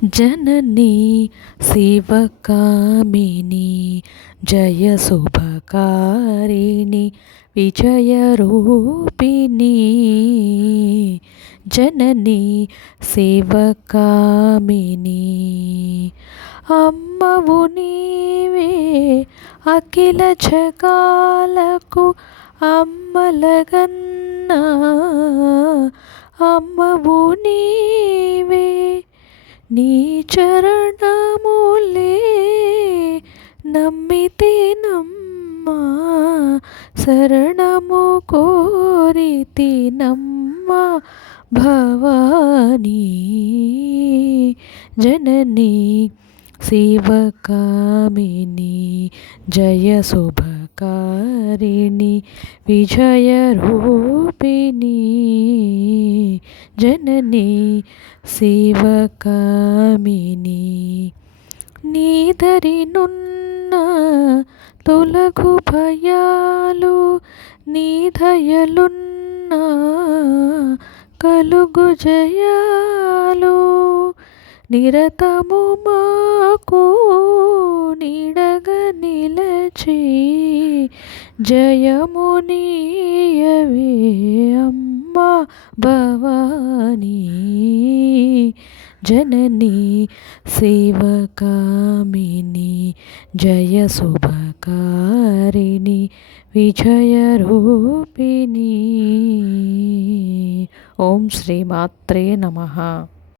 జననీ శివకామిని జయ శుభకారిణి విజయరూపిణి జననీ శివకామిని అమ్మవు నీవే అఖిల జగాలకు అమ్మలగన్నా అమ్మవు నీ నీ చరణములే నమ్మితే నమ్మా శరణము కోరితి నమ్మ భవానీ జననీ శివకామిని జయ శుభకారిణి విజయరూపిణి జనని శివకామిని నీదరినున్న తొలగు భయాలు నీదయలున్న కలుగు జయాలు నిరతము మాకు నీడగ నిలచి జయము भवानी जननी सेवकामिनी जय शुभकारिणी विजयरूपिणी ॐ श्रीमात्रे नमः।